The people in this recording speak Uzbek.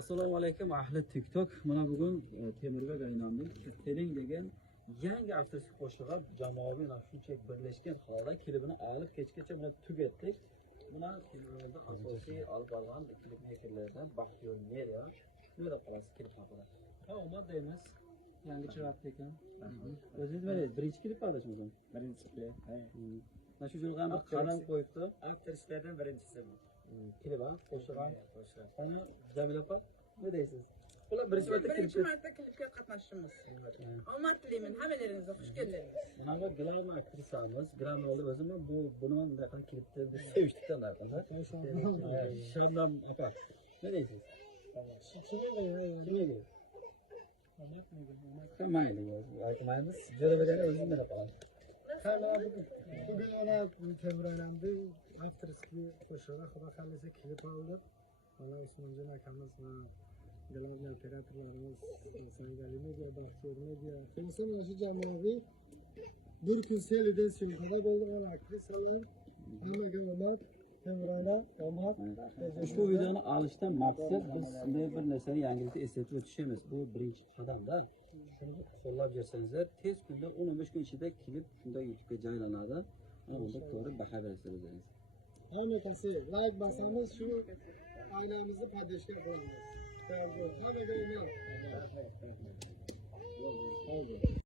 Assalomu alaykum ahli TikTok. Mana bugun Temirga aylandik. Tering degan yangi avtorskiy qo'shig'i jamoaviy shunchaki birlashgan holda klibini olib kechgacha mana tugatdik. Buni klibimizda asosiy olib borgan klip mekerlardan Baxtiyor Meriya. Nima deb qolasiz klip haqida? Ha, omad deymiz. Yangi chiroqda ekan. O'zingiz mana birinchi klip adashmasam. Birinchi klip. Mana shu yil ham qadam qo'yibdi. Aktristlardan birinchisi bu. Klip ham qo'shig'am. Qo'shiq. Ana Jamila opa, nima deysiz? Ular birinchi marta klipga qatnashishimiz. Omad tilayman hammalaringizga, xush keldingiz. Bunaqa glamur aktrisamiz. Glamurni o'zimni buni ham bunday qilib klipda biz sevishdik ularni. Shabnam opa, nima deysiz? Kimga? Mayli, aytmaymiz. Jo'raberani o'zim bera qolaman. Bugün ana Temuray'landı. Aktriski qo'shig'i xudo xohlasa klip oldik. Mana Usmonjon akamiz va global operatorlarimiz Sangali Media, Baxtiyor Media. Xilson yoshi jamoaviy bir kun selida syomkada bo'ldik. Ana aktrisalar hammaga omad. Temuray'la omad. Ushbu videoni olishdan maqsad biz bunday bir narsani yangilikda eslatib o'tishimiz. Bu birinchi qadamda. Shuni qo'llab bersangizlar, tez kunda 10-15 kun ichida klip shunday YouTube'ga joylanadi. Unda to'g'ri baho berasiz o'zingiz. Hammakasi like bosamiz, shu oilamizni paydoshga qo'yamiz. Hammaga omad.